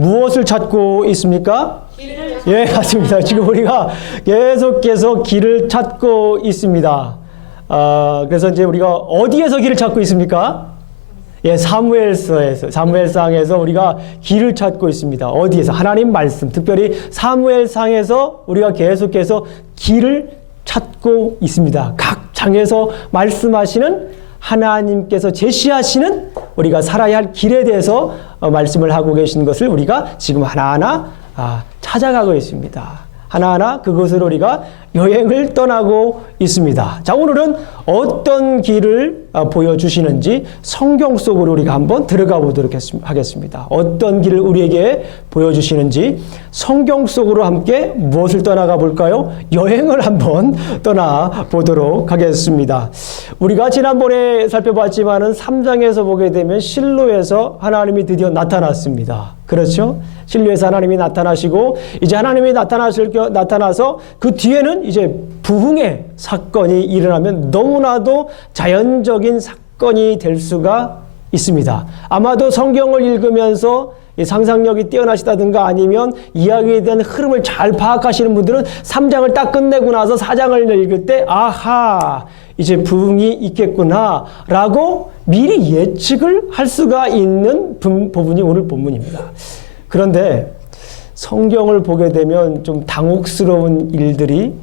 무엇을 찾고 있습니까? 예, 맞습니다. 지금 우리가 계속해서 길을 찾고 있습니다. 그래서 이제 우리가 어디에서 길을 찾고 있습니까? 예, 사무엘상에서 우리가 길을 찾고 있습니다. 어디에서? 하나님 말씀, 특별히 사무엘상에서 우리가 계속해서 길을 찾고 있습니다. 각 장에서 말씀하시는 하나님께서 제시하시는 우리가 살아야 할 길에 대해서 말씀을 하고 계신 것을 우리가 지금 하나하나 찾아가고 있습니다. 하나하나 그것으로 우리가 여행을 떠나고 있습니다. 자, 오늘은 어떤 길을 보여주시는지 성경 속으로 우리가 한번 들어가 보도록 하겠습니다. 어떤 길을 우리에게 보여주시는지 성경 속으로 함께 무엇을 떠나가 볼까요? 여행을 한번 떠나보도록 하겠습니다. 우리가 지난번에 살펴봤지만은 3장에서 보게 되면 실로에서 하나님이 드디어 나타났습니다. 그렇죠? 실로에서 하나님이 나타나시고 이제 하나님이 나타나서 그 뒤에는 이제 부흥의 사건이 일어나면 너무나도 자연적인 사건이 될 수가 있습니다. 아마도 성경을 읽으면서 상상력이 뛰어나시다든가 아니면 이야기에 대한 흐름을 잘 파악하시는 분들은 3장을 딱 끝내고 나서 4장을 읽을 때 아하, 이제 부흥이 있겠구나 라고 미리 예측을 할 수가 있는 부분이 오늘 본문입니다. 그런데 성경을 보게 되면 좀 당혹스러운 일들이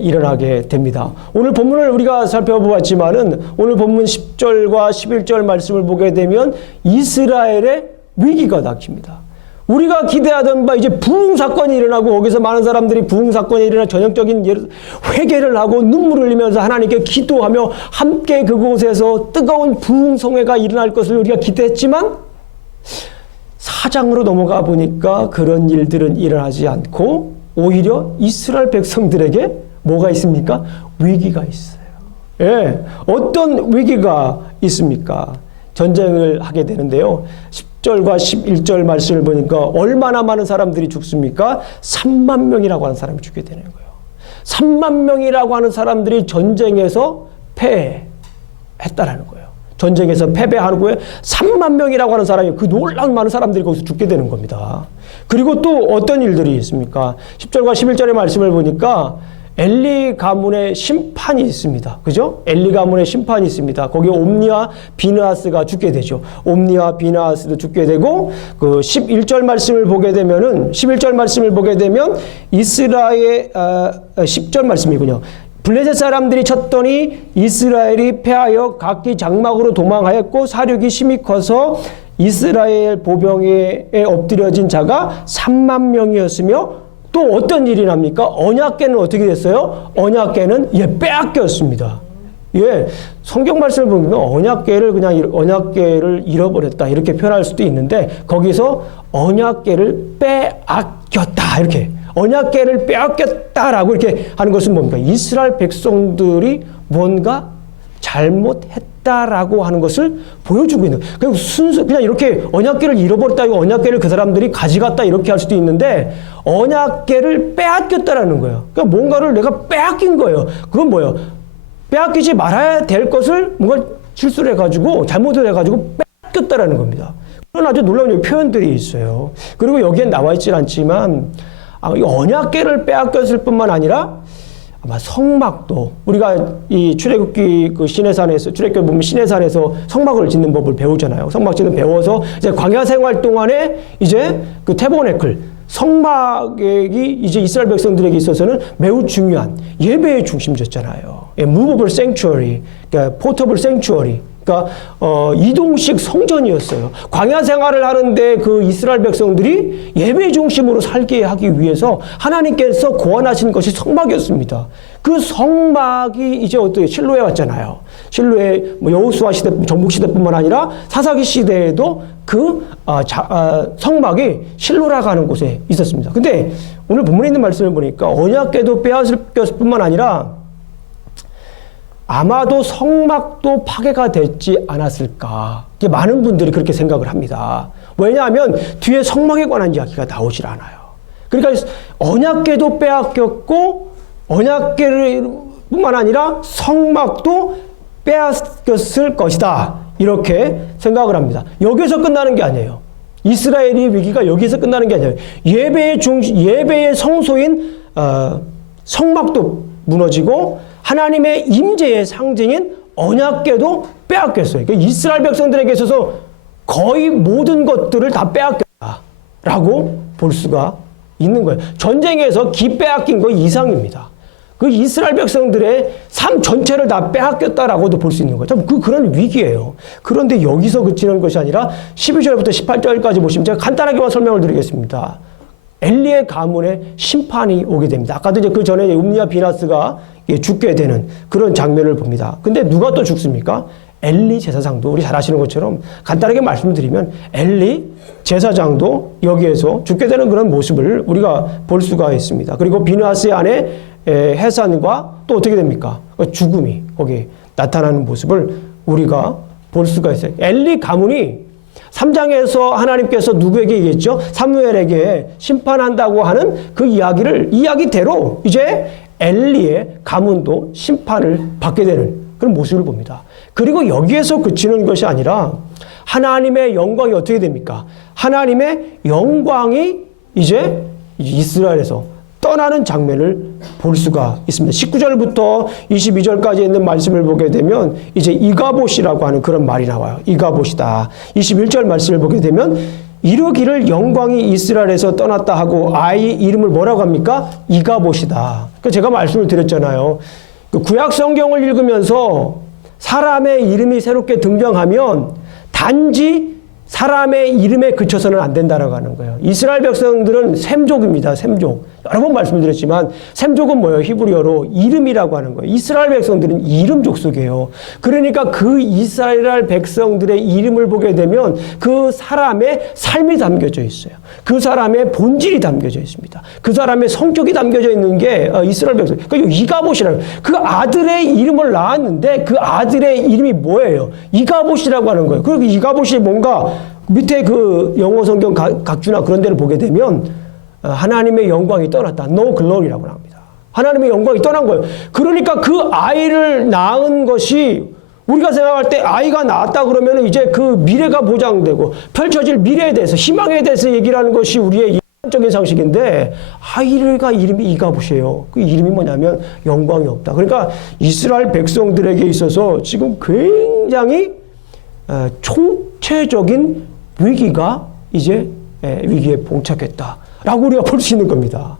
일어나게 됩니다. 오늘 본문을 우리가 살펴보았지만은 오늘 본문 10절과 11절 말씀을 보게 되면 이스라엘의 위기가 닥칩니다. 우리가 기대하던 바 이제 부흥 사건이 일어나고 거기서 많은 사람들이 부흥 사건이 일어나 전형적인 회개를 하고 눈물을 흘리면서 하나님께 기도하며 함께 그곳에서 뜨거운 부흥 성회가 일어날 것을 우리가 기대했지만 4장으로 넘어가 보니까 그런 일들은 일어나지 않고 오히려 이스라엘 백성들에게 뭐가 있습니까? 위기가 있어요. 예, 어떤 위기가 있습니까? 전쟁을 하게 되는데요. 10절과 11절 말씀을 보니까 얼마나 많은 사람들이 죽습니까? 3만 명이라고 하는 사람이 죽게 되는 거예요. 3만 명이라고 하는 사람들이 전쟁에서 패했다라는 거예요. 전쟁에서 패배하는 거에 3만 명이라고 하는 사람이 그 놀라운 많은 사람들이 거기서 죽게 되는 겁니다. 그리고 또 어떤 일들이 있습니까? 10절과 11절의 말씀을 보니까 엘리 가문의 심판이 있습니다. 그죠? 엘리 가문의 심판이 있습니다. 거기에 옴니와 비느하스가 죽게 되죠. 옴니와 비느하스도 죽게 되고 그 11절 말씀을 보게 되면은 11절 말씀을 보게 되면 이스라엘 10절 말씀이군요. 블레셋 사람들이 쳤더니 이스라엘이 패하여 각기 장막으로 도망하였고 사륙이 심히 커서 이스라엘 보병에 엎드려진 자가 3만 명이었으며 또 어떤 일이 납니까? 언약궤는 어떻게 됐어요? 언약궤는 빼앗겼습니다. 성경 말씀을 보면 언약궤를 잃어버렸다 이렇게 표현할 수도 있는데 거기서 언약궤를 빼앗겼다 이렇게 언약궤를 빼앗겼다라고 이렇게 하는 것은 뭡니까? 이스라엘 백성들이 뭔가 잘못했다라고 하는 것을 보여주고 있는. 그냥 이렇게 언약궤를 잃어버렸다, 언약궤를 그 사람들이 가져갔다 이렇게 할 수도 있는데 언약궤를 빼앗겼다라는 거예요. 그러니까 뭔가를 내가 빼앗긴 거예요. 그건 뭐예요? 빼앗기지 말아야 될 것을 뭔가 실수를 해가지고 잘못을 해가지고 뺏겼다라는 겁니다. 그런 아주 놀라운 표현들이 있어요. 그리고 여기엔 나와 있질 않지만 이 언약궤를 빼앗겼을 뿐만 아니라 아마 성막도 우리가 이 출애굽기 그 시내산에서 출애굽기 보면 시내산에서 성막을 짓는 법을 배우잖아요. 성막 짓는 배워서 이제 광야 생활 동안에 이제 그 태버네클 성막이 이제 이스라엘 백성들에게 있어서는 매우 중요한 예배의 중심지였잖아요. movable sanctuary, 그러니까 portable sanctuary. 그러니까 이동식 성전이었어요. 광야 생활을 하는데 그 이스라엘 백성들이 예배 중심으로 살게 하기 위해서 하나님께서 고안하신 것이 성막이었습니다. 그 성막이 이제 어떻게 실로에 왔잖아요. 실로에 여호수아 시대, 전국 시대뿐만 아니라 사사기 시대에도 그 성막이 실로라고 하는 곳에 있었습니다. 근데 오늘 본문에 있는 말씀을 보니까 언약궤도 빼앗겼을 뿐만 아니라 아마도 성막도 파괴가 됐지 않았을까. 많은 분들이 그렇게 생각을 합니다. 왜냐하면 뒤에 성막에 관한 이야기가 나오질 않아요. 그러니까 언약궤도 빼앗겼고 언약궤를 뿐만 아니라 성막도 빼앗겼을 것이다. 이렇게 생각을 합니다. 여기서 끝나는 게 아니에요. 이스라엘의 위기가 여기서 끝나는 게 아니에요. 예배의 성소인 성막도 무너지고 하나님의 임재의 상징인 언약궤도 빼앗겼어요. 그러니까 이스라엘 백성들에게 있어서 거의 모든 것들을 다 빼앗겼다라고 볼 수가 있는 거예요. 전쟁에서 기 빼앗긴 거 이상입니다. 그 이스라엘 백성들의 삶 전체를 다 빼앗겼다라고도 볼 수 있는 거죠. 그런 위기예요. 그런데 여기서 그치는 것이 아니라 12절부터 18절까지 보시면 제가 간단하게만 설명을 드리겠습니다. 엘리의 가문에 심판이 오게 됩니다. 아까도 이제 그 전에 음리와 비나스가 죽게 되는 그런 장면을 봅니다. 근데 누가 또 죽습니까? 엘리 제사장도, 우리 잘 아시는 것처럼 간단하게 말씀드리면 엘리 제사장도 여기에서 죽게 되는 그런 모습을 우리가 볼 수가 있습니다. 그리고 비나스의 아내 해산과 또 어떻게 됩니까? 죽음이 거기 나타나는 모습을 우리가 볼 수가 있어요. 엘리 가문이 3장에서 하나님께서 누구에게 얘기했죠? 사무엘에게 심판한다고 하는 그 이야기대로 이제 엘리의 가문도 심판을 받게 되는 그런 모습을 봅니다. 그리고 여기에서 그치는 것이 아니라 하나님의 영광이 어떻게 됩니까? 하나님의 영광이 이제 이스라엘에서 떠나는 장면을 볼 수가 있습니다. 19절부터 22절까지 있는 말씀을 보게 되면 이제 이가봇이라고 하는 그런 말이 나와요. 이가봇이다. 21절 말씀을 보게 되면 이르기를 영광이 이스라엘에서 떠났다 하고 아이 이름을 뭐라고 합니까? 이가봇이다. 제가 말씀을 드렸잖아요. 구약 성경을 읽으면서 사람의 이름이 새롭게 등장하면 단지 사람의 이름에 그쳐서는 안 된다라고 하는 거예요. 이스라엘 백성들은 셈족입니다. 셈족. 여러 번 말씀드렸지만 셈족은 뭐예요? 히브리어로 이름이라고 하는 거예요. 이스라엘 백성들은 이름 족속이에요. 그러니까 그 이스라엘 백성들의 이름을 보게 되면 그 사람의 삶이 담겨져 있어요. 그 사람의 본질이 담겨져 있습니다. 그 사람의 성격이 담겨져 있는 게 이스라엘 백성. 그러니까 이가봇이라는 그 아들의 이름을 낳았는데 그 아들의 이름이 뭐예요? 이가봇이라고 하는 거예요. 그리고 이가봇이 뭔가 밑에 그 영어 성경 각주나 그런 데를 보게 되면 하나님의 영광이 떠났다. No glory라고 합니다. 하나님의 영광이 떠난 거예요. 그러니까 그 아이를 낳은 것이 우리가 생각할 때 아이가 낳았다 그러면 이제 그 미래가 보장되고 펼쳐질 미래에 대해서 희망에 대해서 얘기를 하는 것이 우리의 일반적인 상식인데 아이가 이름이 이가봇이에요. 그 이름이 뭐냐면 영광이 없다. 그러니까 이스라엘 백성들에게 있어서 지금 굉장히 총체적인 위기가 이제 위기에 봉착했다라고 우리가 볼 수 있는 겁니다.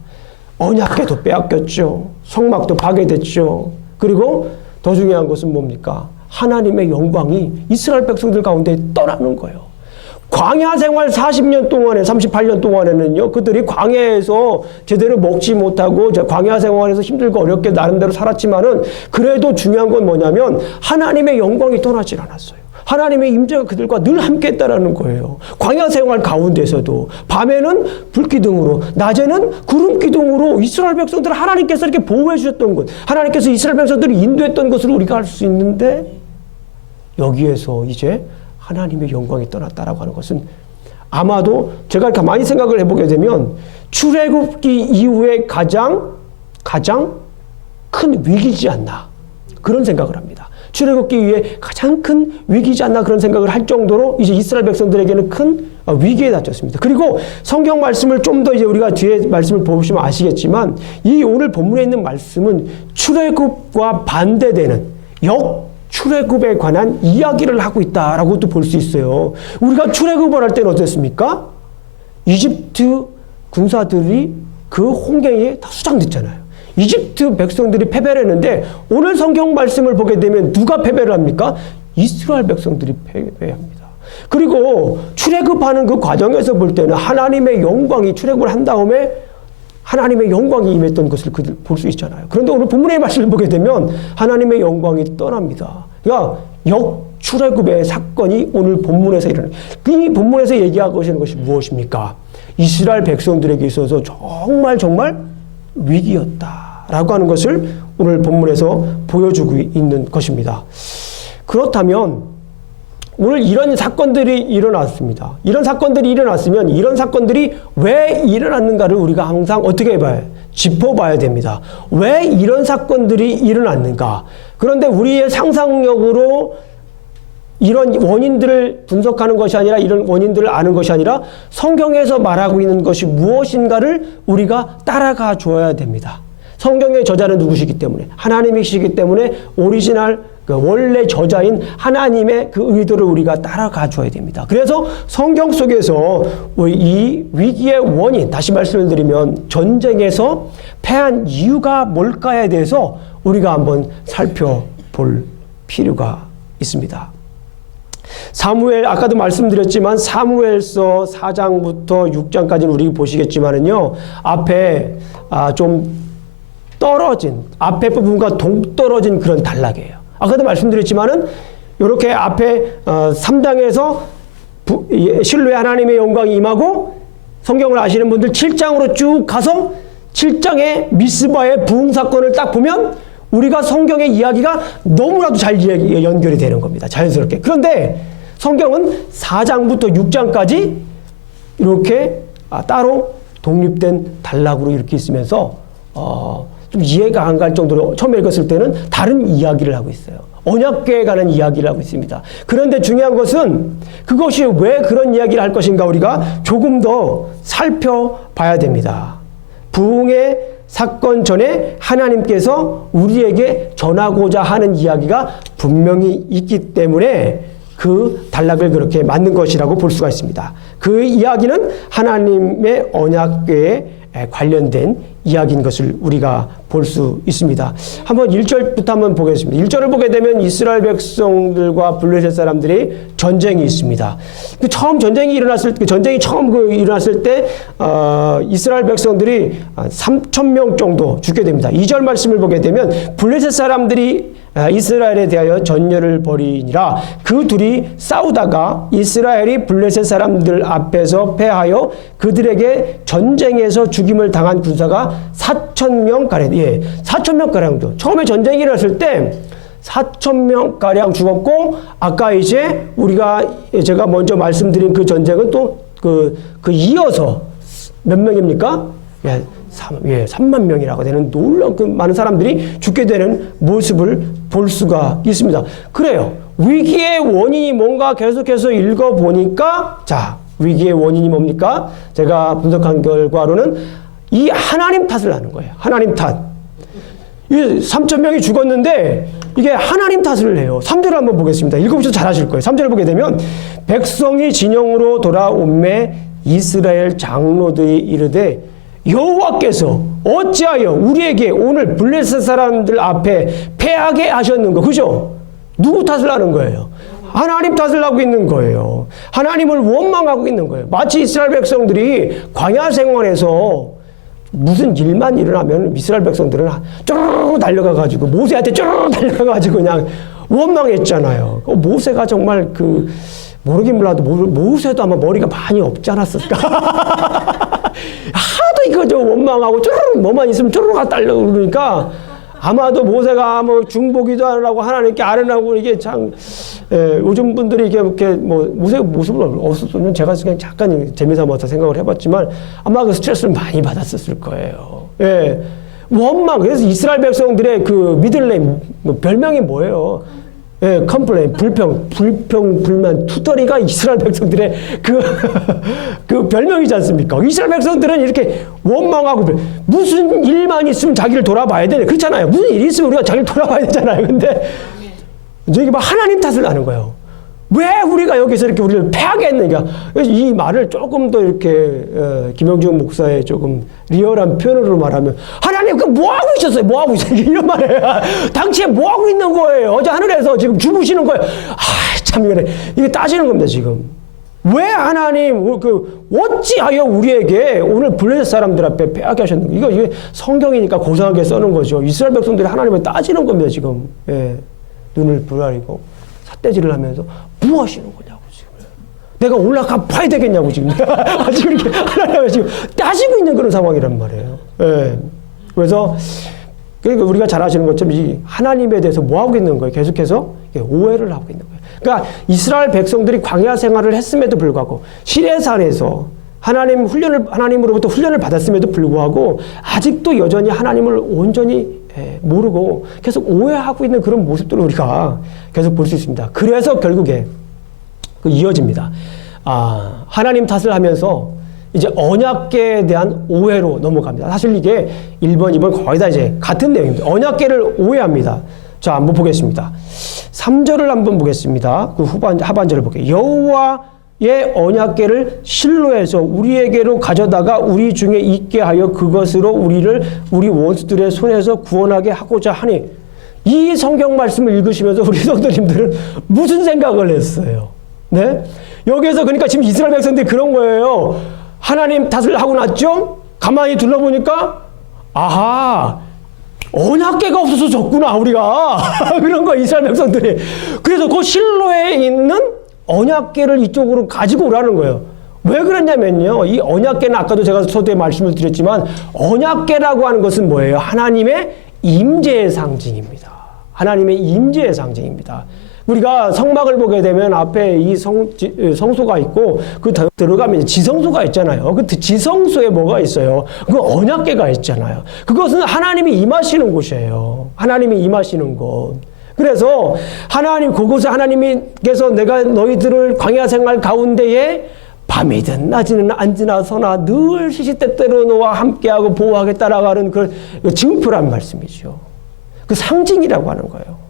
언약궤도 빼앗겼죠. 성막도 파괴됐죠. 그리고 더 중요한 것은 뭡니까? 하나님의 영광이 이스라엘 백성들 가운데 떠나는 거예요. 광야 생활 40년 동안에 38년 동안에는요. 그들이 광야에서 제대로 먹지 못하고 광야 생활에서 힘들고 어렵게 나름대로 살았지만은 그래도 중요한 건 뭐냐면 하나님의 영광이 떠나질 않았어요. 하나님의 임재가 그들과 늘 함께 했다라는 거예요. 광야 생활 가운데서도 밤에는 불기둥으로 낮에는 구름기둥으로 이스라엘 백성들을 하나님께서 이렇게 보호해 주셨던 것, 하나님께서 이스라엘 백성들을 인도했던 것을 우리가 알 수 있는데 여기에서 이제 하나님의 영광이 떠났다라고 하는 것은 아마도 제가 가만히 생각을 해보게 되면 출애굽기 이후에 가장 큰 위기지 않나 그런 생각을 합니다. 출애굽기 이후에 가장 큰 위기지 않나 그런 생각을 할 정도로 이제 이스라엘 백성들에게는 큰 위기에 닥쳤습니다. 그리고 성경 말씀을 좀 더 이제 우리가 뒤에 말씀을 보시면 아시겠지만 이 오늘 본문에 있는 말씀은 출애굽과 반대되는 출애굽에 관한 이야기를 하고 있다라고도 볼 수 있어요. 우리가 출애굽을 할 때는 어땠습니까? 이집트 군사들이 그 홍해에 다 수장됐잖아요. 이집트 백성들이 패배를 했는데 오늘 성경 말씀을 보게 되면 누가 패배를 합니까? 이스라엘 백성들이 패배합니다. 그리고 출애굽하는 그 과정에서 볼 때는 하나님의 영광이 출애굽을 한 다음에 하나님의 영광이 임했던 것을 볼 수 있잖아요. 그런데 오늘 본문의 말씀을 보게 되면 하나님의 영광이 떠납니다. 그러니까 역출애굽의 사건이 오늘 본문에서 일어나요. 이 본문에서 얘기하고 계시는 것이 무엇입니까? 이스라엘 백성들에게 있어서 정말 위기였다라고 하는 것을 오늘 본문에서 보여주고 있는 것입니다. 그렇다면 오늘 이런 사건들이 일어났습니다. 이런 사건들이 일어났으면 이런 사건들이 왜 일어났는가를 우리가 항상 어떻게 해봐요? 짚어봐야 됩니다. 왜 이런 사건들이 일어났는가? 그런데 우리의 상상력으로 이런 원인들을 분석하는 것이 아니라 이런 원인들을 아는 것이 아니라 성경에서 말하고 있는 것이 무엇인가를 우리가 따라가 줘야 됩니다. 성경의 저자는 누구시기 때문에 하나님이시기 때문에 오리지널 원래 저자인 하나님의 그 의도를 우리가 따라가 줘야 됩니다. 그래서 성경 속에서 이 위기의 원인, 다시 말씀을 드리면 전쟁에서 패한 이유가 뭘까에 대해서 우리가 한번 살펴볼 필요가 있습니다. 사무엘, 아까도 말씀드렸지만 사무엘서 4장부터 6장까지는 우리 보시겠지만은요, 앞에 좀 떨어진, 앞에 부분과 동떨어진 그런 단락이에요. 아까도 말씀드렸지만은 이렇게 앞에 3장에서 실로의 하나님의 영광이 임하고, 성경을 아시는 분들 7장으로 쭉 가서 7장의 미스바의 부흥 사건을 딱 보면 우리가 성경의 이야기가 너무나도 잘 연결이 되는 겁니다. 자연스럽게. 그런데 성경은 4장부터 6장까지 이렇게 따로 독립된 단락으로 이렇게 있으면서 좀 이해가 안 갈 정도로 처음 읽었을 때는 다른 이야기를 하고 있어요. 언약궤에 관한 이야기를 하고 있습니다. 그런데 중요한 것은 그것이 왜 그런 이야기를 할 것인가 우리가 조금 더 살펴봐야 됩니다. 부흥의 사건 전에 하나님께서 우리에게 전하고자 하는 이야기가 분명히 있기 때문에 그 단락을 그렇게 만든 것이라고 볼 수가 있습니다. 그 이야기는 하나님의 언약궤에 관련된 이야기인 것을 우리가 볼 수 있습니다. 한번 1절부터 한번 보겠습니다. 1절을 보게 되면 이스라엘 백성들과 블레셋 사람들이 전쟁이 있습니다. 처음 전쟁이 일어났을 때, 일어났을 때 이스라엘 백성들이 3,000명 정도 죽게 됩니다. 2절 말씀을 보게 되면 블레셋 사람들이 이스라엘에 대하여 전열을 벌이니라. 그 둘이 싸우다가 이스라엘이 블레셋 사람들 앞에서 패하여 그들에게 전쟁에서 죽임을 당한 군사가 4,000명가량, 4,000명가량도. 처음에 전쟁이 일어났을 때 4,000명가량 죽었고, 아까 이제 제가 먼저 말씀드린 그 전쟁은 또 이어서 몇 명입니까? 3만 명이라고 되는 놀라운 그 많은 사람들이 죽게 되는 모습을 볼 수가 있습니다. 그래요. 위기의 원인이 뭔가 계속해서 읽어보니까, 자, 위기의 원인이 뭡니까? 제가 분석한 결과로는 이 하나님 탓을 하는 거예요. 하나님 탓. 이 3,000명이 죽었는데 이게 하나님 탓을 해요. 3절을 한번 보겠습니다. 읽어보셔도 잘 하실 거예요. 3절을 보게 되면 백성이 진영으로 돌아오매 이스라엘 장로들이 이르되 여호와께서 어찌하여 우리에게 오늘 블레셋 사람들 앞에 패하게 하셨는가? 그죠? 누구 탓을 하는 거예요? 하나님 탓을 하고 있는 거예요. 하나님을 원망하고 있는 거예요. 마치 이스라엘 백성들이 광야 생활에서 무슨 일만 일어나면 이스라엘 백성들은 쪼르르 달려가가지고 모세한테 쪼르르 달려가가지고 그냥 원망했잖아요. 모세가 정말 모르긴 몰라도 모세도 아마 머리가 많이 없지 않았을까? 하도 이거 원망하고 쪼르르 뭐만 있으면 쪼르르가 달려 그러니까 아마도 모세가 중보기도 하라고 하나님께 아뢰라고 이게 참 요즘 분들이 이렇게 모세 모습을 없었으면 제가 그냥 잠깐 재미삼아서 생각을 해봤지만 아마 그 스트레스를 많이 받았을 거예요. 예. 원망. 그래서 이스라엘 백성들의 그 미들네임 별명이 뭐예요? 예, 컴플레인, 불평, 불만, 투덜이가 이스라엘 백성들의 그 별명이지 않습니까? 이스라엘 백성들은 이렇게 원망하고, 무슨 일만 있으면 자기를 돌아봐야 되네. 그렇잖아요. 무슨 일이 있으면 우리가 자기를 돌아봐야 되잖아요. 근데, 이게 하나님 탓을 하는 거예요. 왜 우리가 여기서 이렇게 우리를 패하게 했느냐. 그래서 이 말을 조금 더 이렇게, 김영중 목사의 조금 리얼한 표현으로 말하면, 하나님, 뭐하고 있었어요? 뭐하고 있어요? 이런 말이에요. 당시에 뭐하고 있는 거예요? 어제 하늘에서 지금 주무시는 거예요. 참, 이게 따지는 겁니다, 지금. 왜 하나님, 어찌하여 우리에게 오늘 블레셋 사람들 앞에 패하게 하셨는가? 이게 성경이니까 고상하게 써는 거죠. 이스라엘 백성들이 하나님을 따지는 겁니다, 지금. 예. 눈을 부라리고, 삿대질을 하면서, 뭐 하시는 거냐고, 지금. 내가 올라가 봐야 되겠냐고, 지금. 지금 이렇게 하나님을 지금 따지고 있는 그런 상황이란 말이에요. 예. 그래서, 그러니까 우리가 잘 아시는 것처럼 이 하나님에 대해서 뭐 하고 있는 거예요? 계속해서 오해를 하고 있는 거예요. 그러니까 이스라엘 백성들이 광야 생활을 했음에도 불구하고 시내산에서 하나님으로부터 훈련을 받았음에도 불구하고 아직도 여전히 하나님을 온전히 모르고 계속 오해하고 있는 그런 모습들을 우리가 계속 볼 수 있습니다. 그래서 결국에 이어집니다. 하나님 탓을 하면서 이제 언약궤에 대한 오해로 넘어갑니다. 사실 이게 1번, 2번 거의 다 이제 같은 내용입니다. 언약궤를 오해합니다. 자, 한번 보겠습니다. 3절을 한번 보겠습니다. 그 하반절을 볼게요. 여호와의 언약궤를 실로에서 우리에게로 가져다가 우리 중에 있게 하여 그것으로 우리 원수들의 손에서 구원하게 하고자 하니, 이 성경 말씀을 읽으시면서 우리 성도님들은 무슨 생각을 했어요? 네? 여기에서 그러니까 지금 이스라엘 백성들이 그런 거예요. 하나님 탓을 하고 났죠? 가만히 둘러보니까 아하, 언약궤가 없어서 졌구나 우리가. 그런 거 이스라엘 백성들이. 그래서 그 실로에 있는 언약궤를 이쪽으로 가지고 오라는 거예요. 왜 그랬냐면요, 이 언약궤는 아까도 제가 서두에 말씀을 드렸지만 언약궤라고 하는 것은 뭐예요? 하나님의 임재의 상징입니다. 하나님의 임재의 상징입니다. 우리가 성막을 보게 되면 앞에 이 성소가 있고 그 들어가면 지성소가 있잖아요. 그 지성소에 뭐가 있어요? 그 언약궤가 있잖아요. 그것은 하나님이 임하시는 곳이에요. 하나님이 임하시는 곳. 그래서 그곳에 하나님께서 내가 너희들을 광야 생활 가운데에 밤이든 낮이든 앉으나 서나 늘 시시때때로 너와 함께하고 보호하겠다라고 하는 그 증표란 말씀이죠. 그 상징이라고 하는 거예요.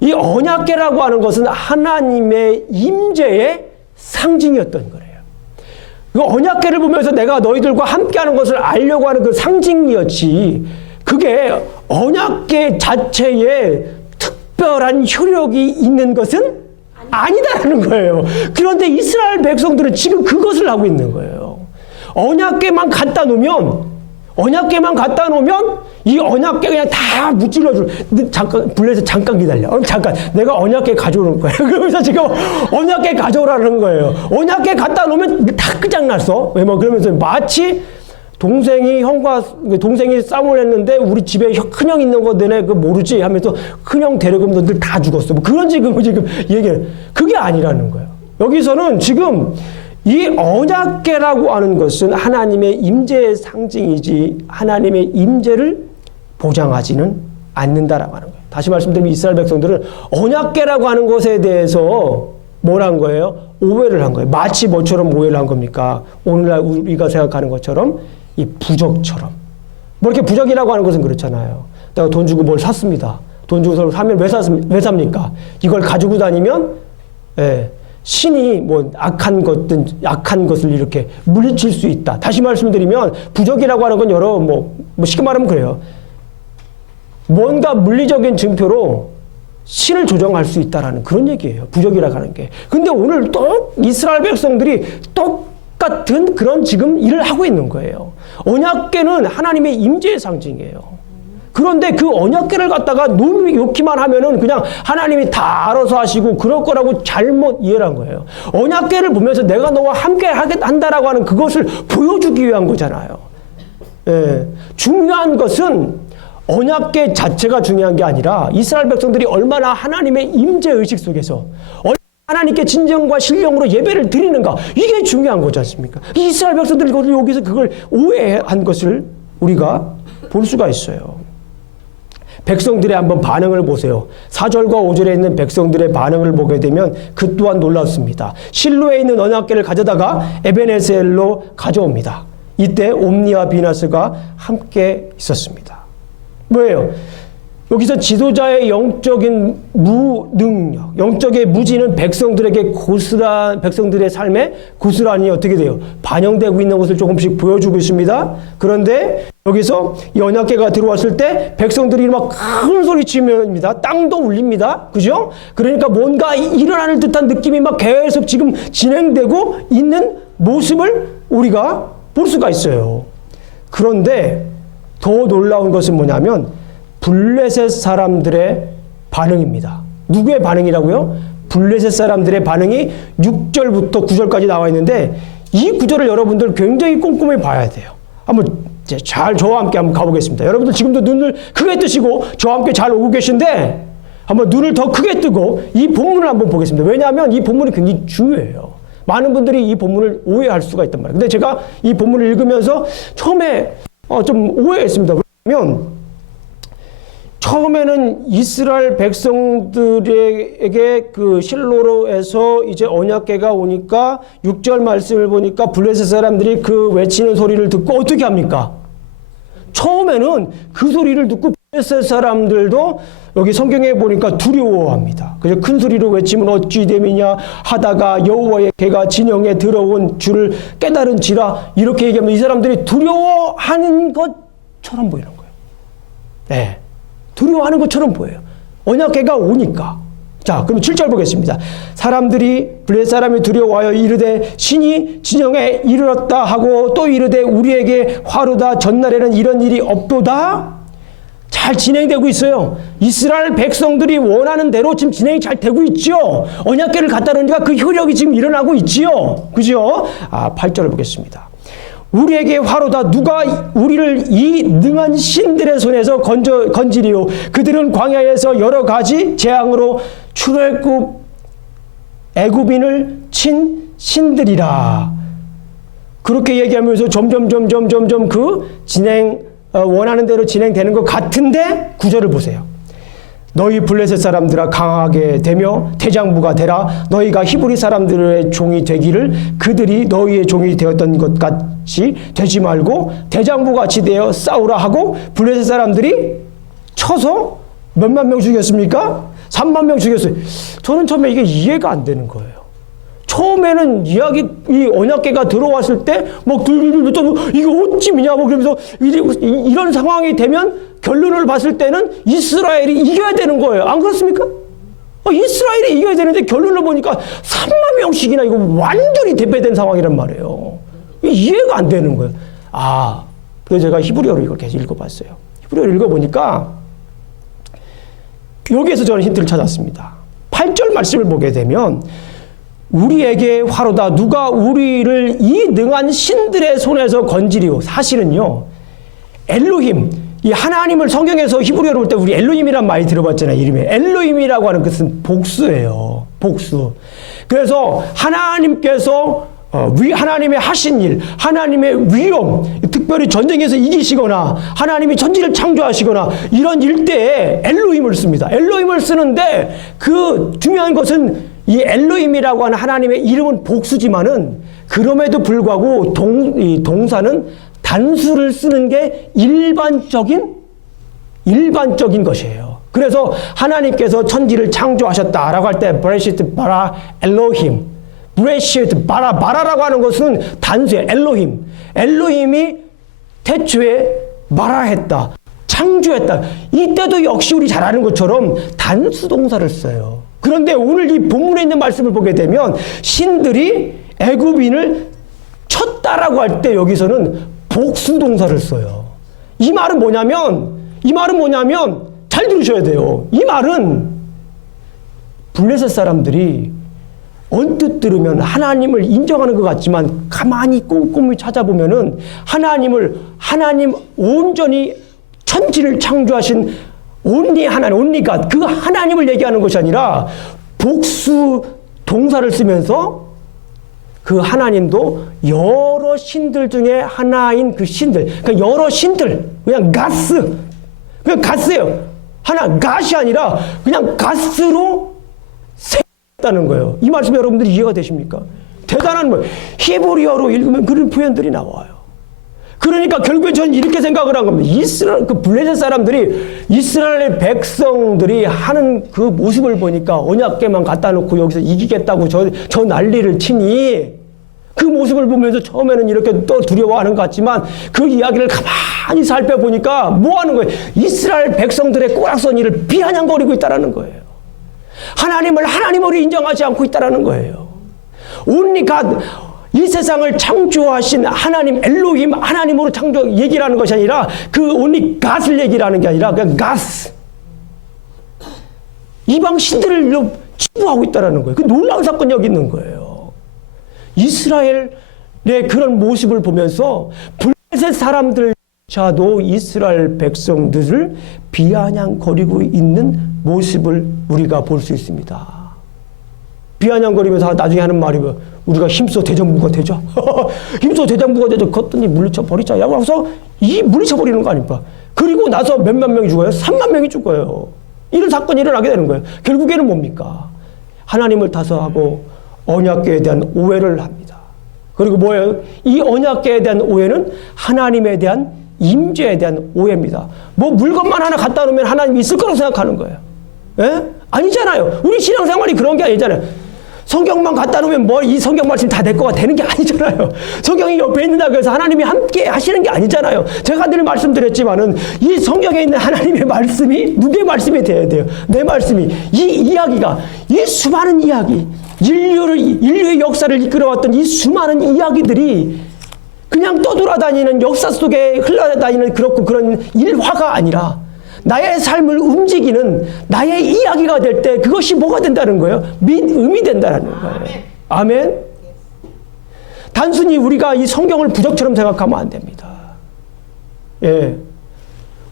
이 언약궤라고 하는 것은 하나님의 임재의 상징이었던 거예요. 그 언약궤를 보면서 내가 너희들과 함께하는 것을 알려고 하는 그 상징이었지, 그게 언약궤 자체에 특별한 효력이 있는 것은 아니다라는 거예요. 그런데 이스라엘 백성들은 지금 그것을 하고 있는 거예요. 언약궤만 갖다 놓으면 이 언약궤 그냥 다 무찔러줄. 잠깐 블레셋 잠깐 기다려. 잠깐 내가 언약궤 가져오는 거예요. 그러면서 지금 언약궤 가져오라는 거예요. 언약궤 갖다 놓으면 다 끝장났어. 왜 뭐 그러면서 마치 동생이 싸움을 했는데 우리 집에 큰형 있는 거 너네 그 모르지 하면서 큰형 데려가면 너들 다 죽었어. 뭐 그런 지금 얘기를. 그게 아니라는 거예요. 여기서는 지금 이 언약궤라고 하는 것은 하나님의 임재의 상징이지 하나님의 임재를 보장하지는 않는다라고 하는 거예요. 다시 말씀드리면 이스라엘 백성들은 언약궤라고 하는 것에 대해서 뭘 한 거예요? 오해를 한 거예요. 마치 뭐처럼 오해를 한 겁니까? 오늘날 우리가 생각하는 것처럼 이 부적처럼. 뭐 이렇게 부적이라고 하는 것은 그렇잖아요. 내가 돈 주고 뭘 샀습니다. 돈 주고 사면 왜 삽니까? 이걸 가지고 다니면 신이 뭐 약한 것을 이렇게 물리칠 수 있다. 다시 말씀드리면 부적이라고 하는 건 여러 뭐 쉽게 말하면 그래요. 뭔가 물리적인 증표로 신을 조정할 수 있다라는 그런 얘기예요. 부적이라고 하는 게. 근데 오늘 또 이스라엘 백성들이 똑같은 그런 지금 일을 하고 있는 거예요. 언약궤는 하나님의 임재의 상징이에요. 그런데 그 언약궤를 갖다가 놓기만 하면은 그냥 하나님이 다 알아서 하시고 그럴 거라고 잘못 이해를 한 거예요. 언약궤를 보면서 내가 너와 함께 한다라고 하는 그것을 보여주기 위한 거잖아요. 중요한 것은 언약궤 자체가 중요한 게 아니라 이스라엘 백성들이 얼마나 하나님의 임재 의식 속에서 하나님께 진정과 신령으로 예배를 드리는가, 이게 중요한 거지 않습니까? 이스라엘 백성들이 여기서 그걸 오해한 것을 우리가 볼 수가 있어요. 백성들의 한번 반응을 보세요. 4절과 5절에 있는 백성들의 반응을 보게 되면 그 또한 놀랍습니다. 실로에 있는 언약궤를 가져다가 에베네셀로 가져옵니다. 이때 옴니와 비나스가 함께 있었습니다. 뭐예요? 여기서 지도자의 영적인 무능력, 영적의 무지는 백성들의 삶에 고스란히 어떻게 돼요? 반영되고 있는 것을 조금씩 보여주고 있습니다. 그런데 여기서 이 언약궤가 들어왔을 때 백성들이 막 큰 소리 치면입니다. 땅도 울립니다. 그죠? 그러니까 뭔가 일어나는 듯한 느낌이 막 계속 지금 진행되고 있는 모습을 우리가 볼 수가 있어요. 그런데 더 놀라운 것은 뭐냐면 블레셋 사람들의 반응입니다. 누구의 반응이라고요? 블레셋 사람들의 반응이 6절부터 9절까지 나와 있는데 이 구절을 여러분들 굉장히 꼼꼼히 봐야 돼요. 한번 저와 함께 한번 가보겠습니다. 여러분들 지금도 눈을 크게 뜨시고 저와 함께 잘 오고 계신데 한번 눈을 더 크게 뜨고 이 본문을 한번 보겠습니다. 왜냐하면 이 본문이 굉장히 중요해요. 많은 분들이 이 본문을 오해할 수가 있단 말이에요. 근데 제가 이 본문을 읽으면서 처음에 좀 오해했습니다. 왜냐하면 처음에는 이스라엘 백성들에게 그 실로로에서 이제 언약궤가 오니까 6절 말씀을 보니까 블레셋 사람들이 그 외치는 소리를 듣고 어떻게 합니까? 처음에는 그 소리를 듣고 블레셋 사람들도 여기 성경에 보니까 두려워합니다. 그래서 큰 소리로 외치면 어찌 됨이냐 하다가 여호와의 궤가 진영에 들어온 줄을 깨달은지라 이렇게 얘기하면 이 사람들이 두려워하는 것처럼 보이는 거예요. 네. 두려워하는 것처럼 보여요. 언약궤가 오니까. 자, 그럼 7절 보겠습니다. 사람들이 블레셋 사람이 두려워하여 이르되 신이 진영에 이르렀다 하고 또 이르되 우리에게 화로다 전날에는 이런 일이 없도다. 잘 진행되고 있어요. 이스라엘 백성들이 원하는 대로 지금 진행이 잘 되고 있죠. 언약궤를 갖다 놓으니까 그 효력이 지금 일어나고 있지요. 그죠? 8절을 보겠습니다. 우리에게 화로다 누가 우리를 이 능한 신들의 손에서 건지리요. 그들은 광야에서 여러 가지 재앙으로 출애굽 애굽인을 친 신들이라. 그렇게 얘기하면서 점점 그 원하는 대로 진행되는 것 같은데 9절을 보세요. 너희 블레셋 사람들아 강하게 되며 대장부가 되라. 너희가 히브리 사람들의 종이 되기를 그들이 너희의 종이 되었던 것 같이 되지 말고 대장부같이 되어 싸우라 하고 블레셋 사람들이 쳐서 몇만 명 죽였습니까? 3만 명 죽였어요. 저는 처음에 이게 이해가 안 되는 거예요. 처음에는 이 언약궤가 들어왔을 때, 이게 어찌미냐, 그러면서 이런 상황이 되면 결론을 봤을 때는 이스라엘이 이겨야 되는 거예요. 안 그렇습니까? 이스라엘이 이겨야 되는데 결론을 보니까 3만 명씩이나 이거 완전히 대패된 상황이란 말이에요. 이해가 안 되는 거예요. 그래서 제가 히브리어로 이걸 계속 읽어봤어요. 히브리어를 읽어보니까 여기에서 저는 힌트를 찾았습니다. 8절 말씀을 보게 되면 우리에게 화로다 누가 우리를 이 능한 신들의 손에서 건지리요. 사실은요 엘로힘 이 하나님을 성경에서 히브리어로 볼 때 우리 엘로힘이란 많이 들어봤잖아요. 이름이 엘로힘이라고 하는 것은 복수예요. 복수. 그래서 하나님께서 하나님의 하신 일, 하나님의 위엄, 특별히 전쟁에서 이기시거나 하나님이 천지를 창조하시거나 이런 일대에 엘로힘을 씁니다. 엘로힘을 쓰는데 그 중요한 것은 이 엘로힘이라고 하는 하나님의 이름은 복수지만은 그럼에도 불구하고 동사는 단수를 쓰는 게 일반적인 것이에요. 그래서 하나님께서 천지를 창조하셨다라고 할 때 브레시트 바라 엘로힘, 브레시트 바라라고 하는 것은 단수예요. 엘로힘. 엘로힘이 태초에 바라했다. 창조했다. 이때도 역시 우리 잘 아는 것처럼 단수 동사를 써요. 그런데 오늘 이 본문에 있는 말씀을 보게 되면 신들이 애굽인을 쳤다라고 할 때 여기서는 복수 동사를 써요. 이 말은 뭐냐면 잘 들으셔야 돼요. 이 말은 블레셋 사람들이 언뜻 들으면 하나님을 인정하는 것 같지만 가만히 꼼꼼히 찾아보면은 하나님 온전히 천지를 창조하신 온리 하나님, 온리가 그 하나님을 얘기하는 것이 아니라 복수 동사를 쓰면서 그 하나님도 여러 신들 중에 하나인 그 신들, 그러니까 여러 신들, 그냥 가스예요. 갓이 아니라 그냥 가스로 세웠다는 거예요. 이 말씀 여러분들이 이해가 되십니까? 대단한 거예요. 히브리어로 읽으면 그런 표현들이 나와요. 그러니까 결국에 저는 이렇게 생각을 한 겁니다. 블레셋 사람들이 이스라엘 백성들이 하는 그 모습을 보니까 언약궤만 갖다 놓고 여기서 이기겠다고 저 난리를 치니 그 모습을 보면서 처음에는 이렇게 또 두려워하는 것 같지만 그 이야기를 가만히 살펴보니까 뭐 하는 거예요? 이스라엘 백성들의 꼬락서니를 비아냥거리고 있다는 거예요. 하나님을 하나님으로 인정하지 않고 있다는 거예요. 온리 갓 이 세상을 창조하신 하나님 엘로힘 하나님으로 얘기를 하는 것이 아니라 그 온리 갓을 얘기를 하는 게 아니라 그냥 가스 이방 신들을 치부하고 있다는 거예요. 그 놀라운 사건이 여기 있는 거예요. 이스라엘의 그런 모습을 보면서 블레셋 사람들조차도 이스라엘 백성들을 비아냥거리고 있는 모습을 우리가 볼 수 있습니다. 비아냥거리면서 나중에 하는 말이 우리가 힘써 대장부가 되죠. 힘써 대장부가 되죠. 그것더니 물리쳐 버리자. 하고서 이 물리쳐 버리는 거 아닙니까? 그리고 나서 몇만 명이 죽어요? 3만 명이 죽어요. 이런 사건이 일어나게 되는 거예요. 결국에는 뭡니까? 하나님을 타서하고 언약궤에 대한 오해를 합니다. 그리고 뭐예요? 이 언약궤에 대한 오해는 하나님에 대한 임재에 대한 오해입니다. 뭐 물건만 하나 갖다 놓으면 하나님이 있을 거라고 생각하는 거예요. 예? 아니잖아요. 우리 신앙생활이 그런 게 아니잖아요. 성경만 갖다 놓으면 뭐 이 성경 말씀 다 내 거가 되는 게 아니잖아요. 성경이 옆에 있는다고 해서 하나님이 함께 하시는 게 아니잖아요. 제가 늘 말씀드렸지만은 이 성경에 있는 하나님의 말씀이 누구의 말씀이 돼야 돼요? 내 말씀이. 이 이야기가, 이 수많은 이야기, 인류의 역사를 이끌어왔던 이 수많은 이야기들이 그냥 떠돌아다니는 역사 속에 흘러다니는 그런 일화가 아니라 나의 삶을 움직이는 나의 이야기가 될 때 그것이 뭐가 된다는 거예요? 의미 된다는 거예요. 아멘. 단순히 우리가 이 성경을 부적처럼 생각하면 안 됩니다. 예.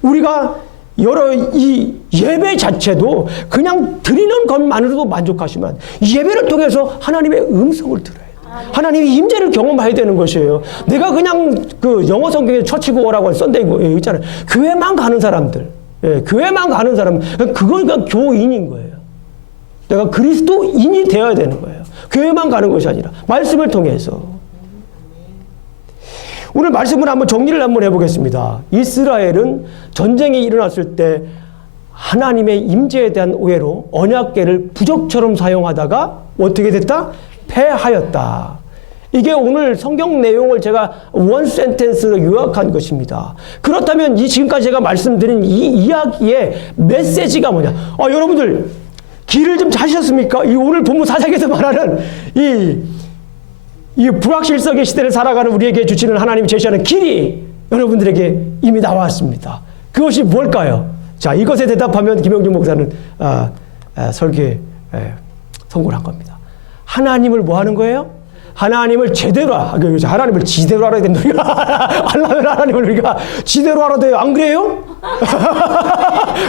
우리가 이 예배 자체도 그냥 드리는 것만으로도 만족하시면 예배를 통해서 하나님의 음성을 들어요. 하나님의 임재를 경험해야 되는 것이에요. 내가 그냥 그 영어 성경에 처치고 오라고 하는 썬데이 있잖아요. 교회만 가는 사람들. 예, 교회만 가는 사람, 그거가 교인인 거예요. 내가 그리스도인이 되어야 되는 거예요. 교회만 가는 것이 아니라 말씀을 통해서. 오늘 말씀을 한번 정리를 한번 해보겠습니다. 이스라엘은 전쟁이 일어났을 때 하나님의 임재에 대한 오해로 언약궤를 부적처럼 사용하다가 어떻게 됐다? 패하였다. 이게 오늘 성경 내용을 제가 원 센텐스로 요약한 것입니다. 그렇다면 이 지금까지 제가 말씀드린 이 이야기의 메시지가 뭐냐? 여러분들 길을 좀 찾으셨습니까? 이 오늘 본문 사장에서 말하는 이 불확실성의 시대를 살아가는 우리에게 주시는 하나님이 제시하는 길이 여러분들에게 이미 나왔습니다. 그것이 뭘까요? 자, 이것에 대답하면 김영준 목사는 설교에 성공한 겁니다. 하나님을 뭐 하는 거예요? 하나님을 제대로, 하나님을 지대로 알아야 된다. 하려면 하나님을 우리가 지대로 알아야 돼요. 안 그래요?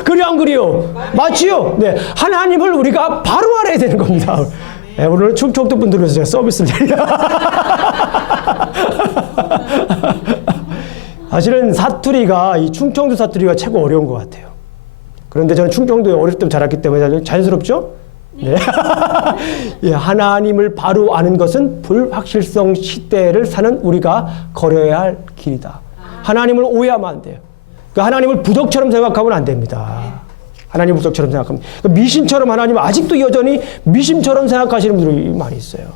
그래, 안 그래요? 맞지요? 네. 하나님을 우리가 바로 알아야 되는 겁니다. 네, 오늘 충청도 분들을 위해서 제가 서비스를 사실은 사투리가, 이 충청도 사투리가 최고 어려운 것 같아요. 그런데 저는 충청도에 어릴 때 자랐기 때문에 자연스럽죠? 네. 예, 하나님을 바로 아는 것은 불확실성 시대를 사는 우리가 걸어야 할 길이다. 하나님을 오해하면 안 돼요. 그러니까 하나님을 부적처럼 생각하면 안 됩니다. 하나님을 부적처럼 생각하면. 그러니까 미신처럼 하나님 아직도 여전히 미신처럼 생각하시는 분들이 많이 있어요.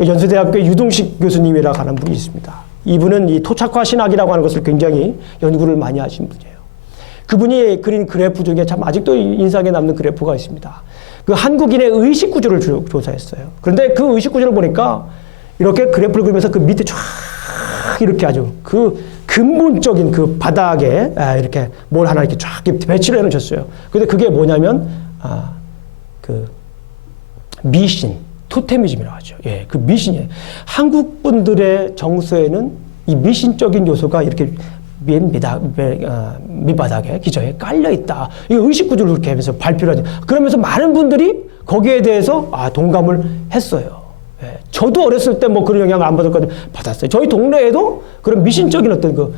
연세대학교 유동식 교수님이라고 하는 분이 있습니다. 이분은 이 토착화 신학이라고 하는 것을 굉장히 연구를 많이 하신 분이에요. 그분이 그린 그래프 중에 참 아직도 인상에 남는 그래프가 있습니다. 그 한국인의 의식 구조를 조사했어요. 그런데 그 의식 구조를 보니까 이렇게 그래프를 그리면서 그 밑에 쫙 이렇게 아주 그 근본적인 그 바닥에 이렇게 뭘 하나 이렇게 쫙 배치를 해놓으셨어요. 근데 그게 뭐냐면 그 미신, 토테미즘이라고 하죠. 예, 그 미신이에요. 한국 분들의 정서에는 이 미신적인 요소가 이렇게 밑바닥에 기저에 깔려 있다. 이 의식 구조를 그렇게 하면서 발표를 하죠. 그러면서 많은 분들이 거기에 대해서 동감을 했어요. 예, 저도 어렸을 때 뭐 그런 영향을 안 받았거든요. 받았어요. 저희 동네에도 그런 미신적인 어떤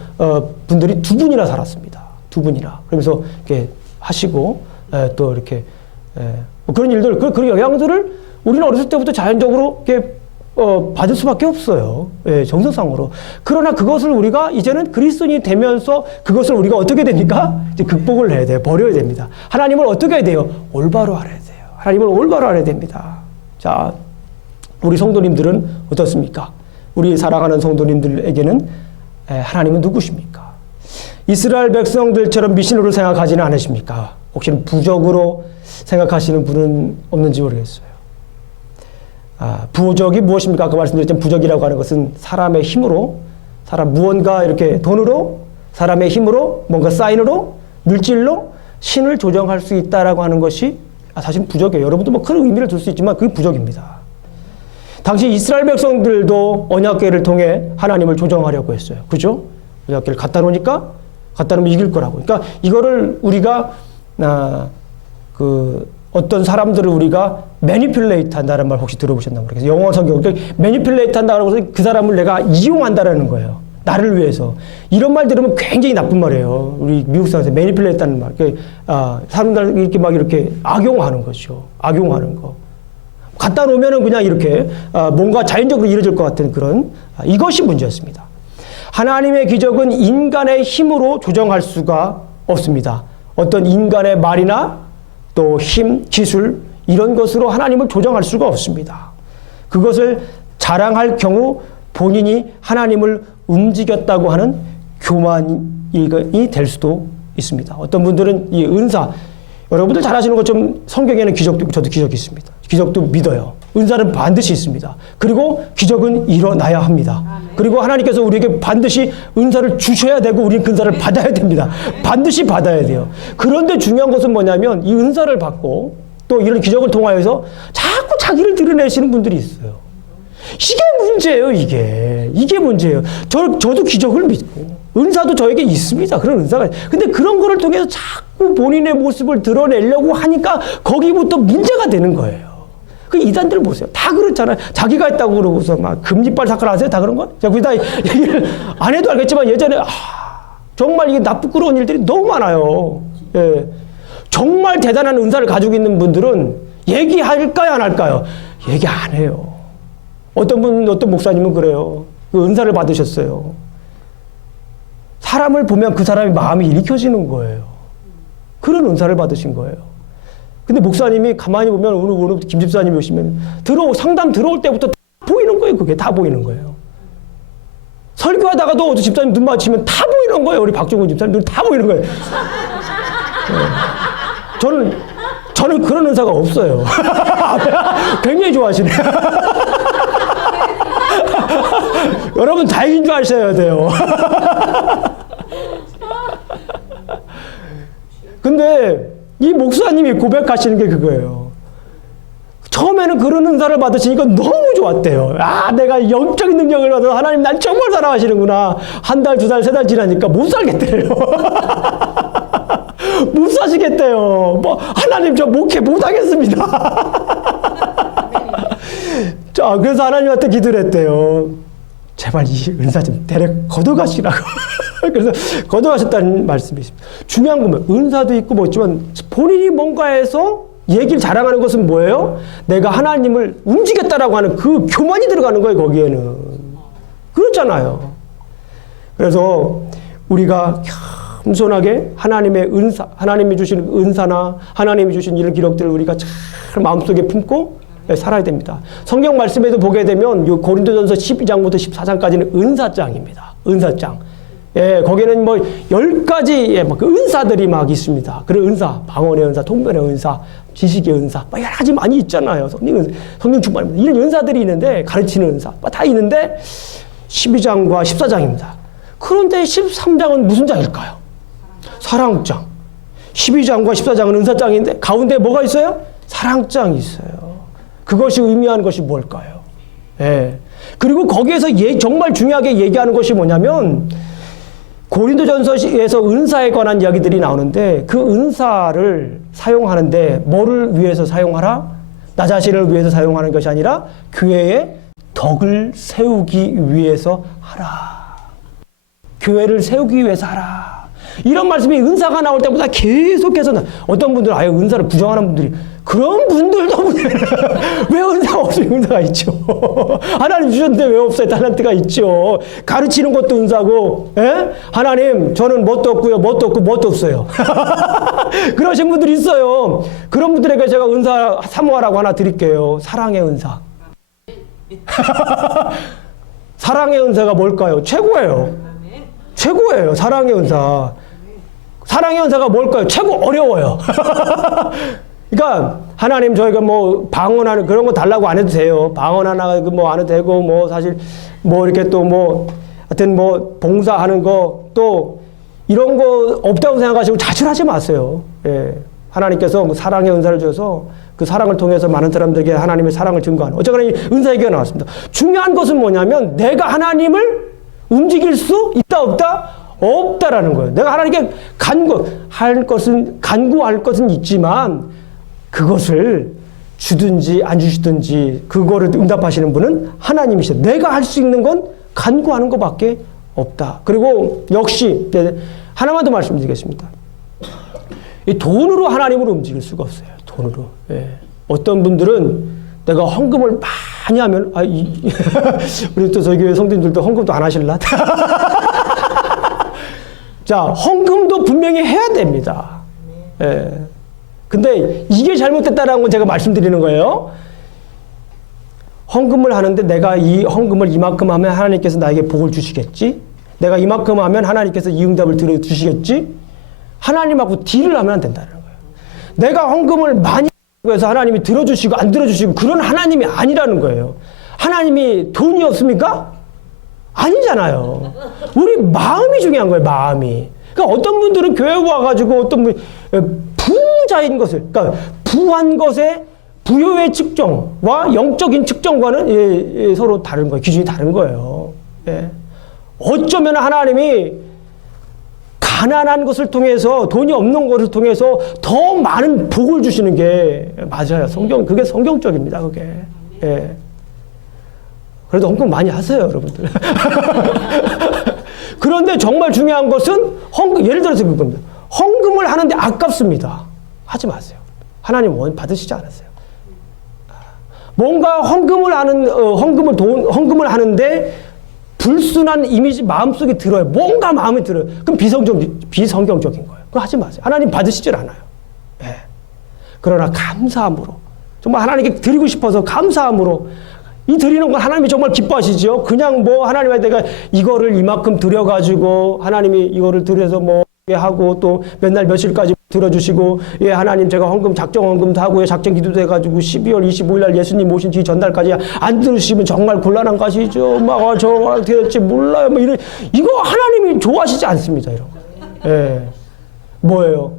분들이 두 분이나 살았습니다. 두 분이나. 그러면서 이렇게 하시고 또 이렇게 뭐 그런 일들, 그런 영향들을 우리는 어렸을 때부터 자연적으로 이렇게 받을 수밖에 없어요. 예, 정서상으로. 그러나 그것을 우리가 이제는 그리스도인이 되면서 그것을 우리가 어떻게 됩니까? 이제 극복을 해야 돼요. 버려야 됩니다. 하나님을 어떻게 해야 돼요? 올바로 알아야 돼요. 하나님을 올바로 알아야 됩니다. 자, 우리 성도님들은 어떻습니까? 우리 사랑하는 성도님들에게는 하나님은 누구십니까? 이스라엘 백성들처럼 미신으로 생각하지는 않으십니까? 혹시 부적으로 생각하시는 분은 없는지 모르겠어요. 부적이 무엇입니까? 아까 말씀드렸지만 부적이라고 하는 것은 사람의 힘으로, 무언가 이렇게 돈으로, 사람의 힘으로, 뭔가 사인으로, 물질로 신을 조정할 수 있다라고 하는 것이 사실 부적이에요. 여러분도 뭐 큰 의미를 둘 수 있지만 그게 부적입니다. 당시 이스라엘 백성들도 언약궤를 통해 하나님을 조정하려고 했어요. 그죠? 언약궤를 갖다 놓으면 이길 거라고. 그러니까 이거를 우리가 어떤 사람들을 우리가 매니플레이트 한다는 말 혹시 들어보셨나 모르겠어요. 영어 성경. 그러니까 매니플레이트 한다고 해서 그 사람을 내가 이용한다라는 거예요. 나를 위해서. 이런 말 들으면 굉장히 나쁜 말이에요. 우리 미국 사람들 매니플레이트하는 말. 사람들 이렇게 막 이렇게 악용하는 거죠. 악용하는 거. 갖다 놓으면은 그냥 이렇게 뭔가 자연적으로 이루어질 것 같은 그런 이것이 문제였습니다. 하나님의 기적은 인간의 힘으로 조정할 수가 없습니다. 어떤 인간의 말이나 또 힘, 기술 이런 것으로 하나님을 조정할 수가 없습니다. 그것을 자랑할 경우 본인이 하나님을 움직였다고 하는 교만이 될 수도 있습니다. 어떤 분들은 이 은사, 여러분들 잘 아시는 것처럼 성경에는 기적도 있고 저도 기적이 있습니다. 기적도 믿어요. 은사는 반드시 있습니다. 그리고 기적은 일어나야 합니다. 그리고 하나님께서 우리에게 반드시 은사를 주셔야 되고 우리는 그 은사를 받아야 됩니다. 반드시 받아야 돼요. 그런데 중요한 것은 뭐냐면 이 은사를 받고 또 이런 기적을 통하여서 자꾸 자기를 드러내시는 분들이 있어요. 이게 문제예요, 이게. 이게 문제예요. 저도 기적을 믿고, 은사도 저에게 있습니다. 그런 은사가. 근데 그런 거를 통해서 자꾸 본인의 모습을 드러내려고 하니까 거기부터 문제가 되는 거예요. 그 이단들 보세요. 다 그렇잖아요. 자기가 했다고 그러고서 막 금리빨 사건 아세요? 다 그런 거? 제가 거기다 얘기를 안 해도 알겠지만 예전에, 정말 이게 부끄러운 일들이 너무 많아요. 예. 정말 대단한 은사를 가지고 있는 분들은 얘기할까요, 안 할까요? 얘기 안 해요. 어떤 목사님은 그래요. 그 은사를 받으셨어요. 사람을 보면 그 사람의 마음이 일으켜지는 거예요. 그런 은사를 받으신 거예요. 근데 목사님이 가만히 보면 오늘 김 집사님이 오시면 상담 들어올 때부터 다 보이는 거예요. 그게 다 보이는 거예요. 설교하다가도 집사님 눈 마주치면 다 보이는 거예요. 우리 박종훈 집사님 눈 다 보이는 거예요. 네. 저는 그런 은사가 없어요. 굉장히 좋아하시네요. 여러분 다행인 줄 아셔야 돼요. 근데 이 목사님이 고백하시는 게 그거예요. 처음에는 그런 은사를 받으시니까 너무 좋았대요. 내가 영적인 능력을 받아서 하나님 날 정말 사랑하시는구나. 한 달, 두 달, 세 달 지나니까 못 살겠대요. 못 사시겠대요. 하나님 저 목회 못 하겠습니다. 자, 그래서 하나님한테 기도를 했대요. 제발 이 은사 좀 걷어가시라고. 그래서 걷어가셨다는 말씀이 있습니다. 중요한 건 은사도 있고 뭐 있지만 본인이 뭔가에서 얘기를 자랑하는 것은 뭐예요? 내가 하나님을 움직였다라고 하는 그 교만이 들어가는 거예요, 거기에는. 그렇잖아요. 그래서 우리가 겸손하게 하나님의 은사, 하나님이 주신 은사나 하나님이 주신 이런 기록들을 우리가 잘 마음속에 품고 살아야 됩니다. 성경 말씀에도 보게 되면 요 고린도전서 12장부터 14장까지는 은사장입니다. 은사장. 예, 거기는 10가지 그 은사들이 막 있습니다. 그런 은사, 방언의 은사, 통변의 은사, 지식의 은사, 여러 가지 많이 있잖아요. 성령 충만입니다. 이런 은사들이 있는데, 가르치는 은사, 다 있는데, 12장과 14장입니다. 그런데 13장은 무슨 장일까요? 사랑장. 12장과 14장은 은사장인데, 가운데 뭐가 있어요? 사랑장이 있어요. 그것이 의미하는 것이 뭘까요? 예. 그리고 거기에서 정말 중요하게 얘기하는 것이 뭐냐면, 고린도전서에서 은사에 관한 이야기들이 나오는데 그 은사를 사용하는데 뭐를 위해서 사용하라? 나 자신을 위해서 사용하는 것이 아니라 교회의 덕을 세우기 위해서 하라. 교회를 세우기 위해서 하라. 이런 말씀이 은사가 나올 때마다 계속해서 어떤 분들은 은사를 부정하는 분들이 그런 분들도 왜 은사가 없어요? 은사가 있죠. 하나님 주셨는데 왜 없어요? 달란트가 있죠. 가르치는 것도 은사고, 예? 하나님 저는 뭣도 없고요, 뭣도 없고 뭣도 없어요. 그러신 분들이 있어요. 그런 분들에게 제가 은사 사모하라고 하나 드릴게요. 사랑의 은사. 사랑의 은사가 뭘까요? 최고예요. 최고예요. 사랑의 은사. 사랑의 은사가 뭘까요? 최고 어려워요. 그러니까 하나님 저희가 방언하는 그런 거 달라고 안 해도 돼요. 방언 하나 안 해도 되고 사실 이렇게 또 하여튼 봉사하는 거 또 이런 거 없다고 생각하시고 자출하지 마세요. 예. 하나님께서 사랑의 은사를 주셔서 그 사랑을 통해서 많은 사람들에게 하나님의 사랑을 증거하는 어쨌거나 이 은사 얘기가 나왔습니다. 중요한 것은 뭐냐면 내가 하나님을 움직일 수 있다 없다? 없다라는 거예요. 내가 하나님께 간구할 것은 있지만 그것을 주든지 안 주시든지 그거를 응답하시는 분은 하나님이시죠. 내가 할 수 있는 건 간구하는 것밖에 없다. 그리고 역시 하나만 더 말씀드리겠습니다. 이 돈으로 하나님을 움직일 수가 없어요. 돈으로. 예. 어떤 분들은 내가 헌금을 많이 하면 우리 또 저희 교회 성도님들도 헌금도 안 하실라? 자, 헌금도 분명히 해야 됩니다. 예. 근데 이게 잘못됐다라는 건 제가 말씀드리는 거예요. 헌금을 하는데 내가 이 헌금을 이만큼 하면 하나님께서 나에게 복을 주시겠지? 내가 이만큼 하면 하나님께서 이 응답을 들어주시겠지? 하나님하고 딜을 하면 안 된다는 거예요. 내가 헌금을 많이 하고 해서 하나님이 들어주시고 안 들어주시고 그런 하나님이 아니라는 거예요. 하나님이 돈이 없습니까? 아니잖아요. 우리 마음이 중요한 거예요. 마음이. 그러니까 어떤 분들은 교회 와가지고 어떤 분 부자인 것을, 그러니까 부한 것의 부여의 측정과 영적인 측정과는 서로 다른 거예요. 기준이 다른 거예요. 예. 어쩌면 하나님이 가난한 것을 통해서 돈이 없는 것을 통해서 더 많은 복을 주시는 게 맞아요. 그게 성경적입니다. 그게. 예. 그래도 헌금 많이 하세요, 여러분들. 그런데 정말 중요한 것은 예를 들어서 그겁니다. 헌금을 하는데 아깝습니다. 하지 마세요. 하나님 원 받으시지 않았어요. 뭔가 헌금을 하는데 불순한 이미지 마음속에 들어요. 뭔가 마음에 들어요. 그럼 비성경적인 거예요. 그거 하지 마세요. 하나님 받으시질 않아요. 예. 그러나 감사함으로 정말 하나님께 드리고 싶어서 감사함으로 이 드리는 건 하나님이 정말 기뻐하시죠. 그냥 뭐 하나님한테 내가 이거를 이만큼 드려가지고 하나님이 이거를 드려서 뭐 하고 또 몇 날 며칠까지 들어주시고 예 하나님 제가 헌금 작정 헌금도 하고 작정 기도도 해가지고 12월 25일 날 예수님 오신 뒤 전날까지 안 들으시면 정말 곤란한 것이죠. 막 정말 어떻게 될지 몰라요. 뭐 이런 이거 하나님이 좋아하시지 않습니다. 이런 거. 예. 뭐예요?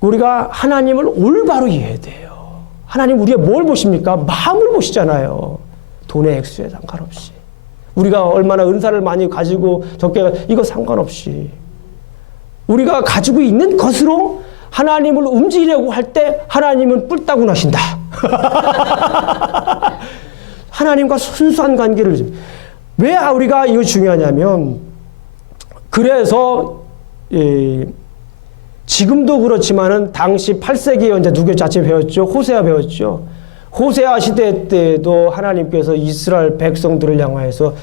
우리가 하나님을 올바로 이해해야 돼요. 하나님 우리가 뭘 보십니까? 마음을 보시잖아요. 돈의 액수에 상관없이. 우리가 얼마나 은사를 많이 가지고 적게 이거 상관없이. 우리가 가지고 있는 것으로 하나님을 움직이려고 할 때 하나님은 뿔따구 나신다. 하나님과 순수한 관계를. 왜 우리가 이거 중요하냐면 그래서 지금도 그렇지만은 당시 8세기 언제 누구였지? 아침에 배웠죠? 호세아 배웠죠? 호세아 시대 때도 하나님께서 이스라엘 백성들을 향하여서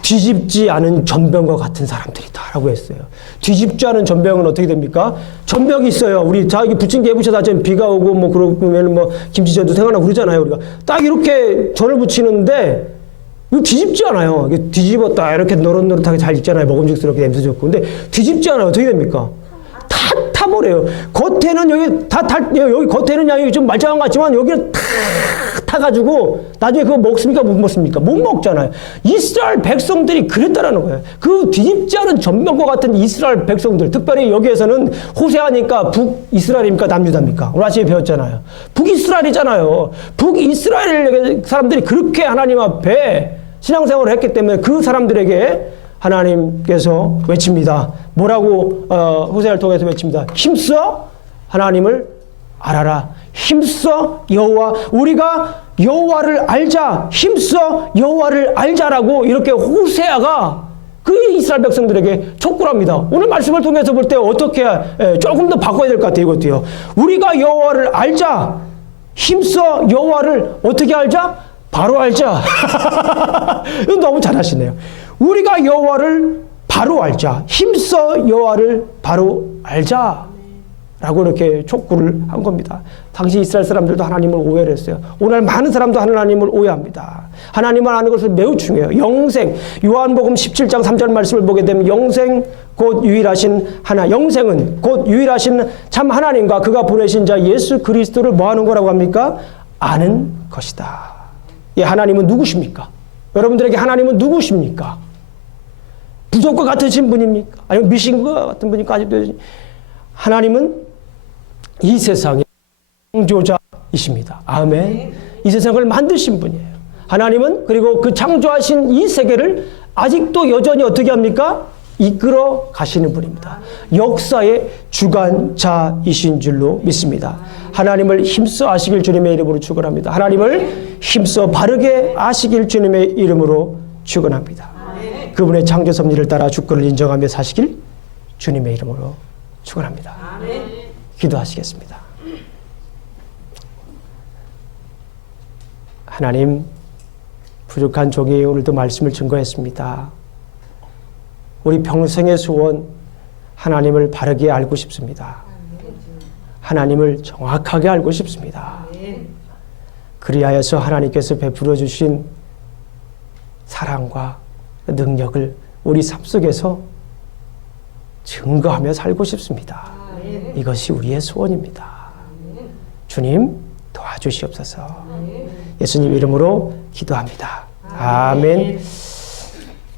뒤집지 않은 전병과 같은 사람들이다라고 했어요. 뒤집지 않은 전병은 어떻게 됩니까? 전병이 있어요. 우리 자기 부침개 해부쳐서 아침 비가 오고 뭐 그러면 뭐 김치전도 생각나고 그러잖아요. 우리가 딱 이렇게 전을 붙이는데 이거 뒤집지 않아요. 이게 뒤집었다 이렇게 노릇노릇하게 잘 익잖아요. 먹음직스럽게 냄새 좋고. 근데 뒤집지 않아요. 어떻게 됩니까? 다 타버려요. 겉에는 여기 겉에는 양이 좀 말짱한 것 같지만 여기는 다 타가지고 나중에 그거 먹습니까? 못 먹습니까? 못 먹잖아요. 이스라엘 백성들이 그랬다라는 거예요. 그 뒤집지 않은 전병과 같은 이스라엘 백성들, 특별히 여기에서는 호세아니까 북이스라엘입니까? 남유다입니까? 오늘 아침에 배웠잖아요. 북이스라엘이잖아요. 북이스라엘 사람들이 그렇게 하나님 앞에 신앙생활을 했기 때문에 그 사람들에게 하나님께서 외칩니다. 뭐라고 호세아를 통해서 외칩니다. 힘써 하나님을 알아라. 힘써 여호와 우리가 여호와를 알자. 힘써 여호와를 알자라고 이렇게 호세아가 그 이스라엘 백성들에게 촉구를 합니다. 오늘 말씀을 통해서 볼 때 어떻게 조금 더 바꿔야 될 것 같아요. 이것도요. 우리가 여호와를 알자. 힘써 여호와를 어떻게 알자? 바로 알자. 이건 너무 잘하시네요. 우리가 여호와를 바로 알자. 힘써 여호와를 바로 알자. 라고 이렇게 촉구를 한 겁니다. 당시 이스라엘 사람들도 하나님을 오해를 했어요. 오늘 많은 사람도 하나님을 오해합니다. 하나님을 아는 것은 매우 중요해요. 영생, 요한복음 17장 3절 말씀을 보게 되면 영생 곧 유일하신 영생은 곧 유일하신 참 하나님과 그가 보내신 자 예수 그리스도를 뭐 하는 거라고 합니까? 아는 것이다. 예, 하나님은 누구십니까? 여러분들에게 하나님은 누구십니까? 부족과 같으신 분입니까? 아니면 미신과 같은 분입니까? 아직도 하나님은 이 세상의 창조자이십니다. 아멘. 이 세상을 만드신 분이에요. 하나님은 그리고 그 창조하신 이 세계를 아직도 여전히 어떻게 합니까? 이끌어 가시는 분입니다. 역사의 주관자이신 줄로 믿습니다. 하나님을 힘써 아시길 주님의 이름으로 축원합니다. 하나님을 힘써 바르게 아시길 주님의 이름으로 축원합니다. 그분의 창조 섭리를 따라 주권을 인정하며 사시길 주님의 이름으로 축원합니다. 기도하시겠습니다. 하나님, 부족한 종이 오늘도 말씀을 증거했습니다. 우리 평생의 소원, 하나님을 바르게 알고 싶습니다. 하나님을 정확하게 알고 싶습니다. 그리하여서 하나님께서 베풀어 주신 사랑과 능력을 우리 삶 속에서 증거하며 살고 싶습니다. 이것이 우리의 소원입니다. 주님, 도와주시옵소서. 예수님 이름으로 기도합니다. 아멘.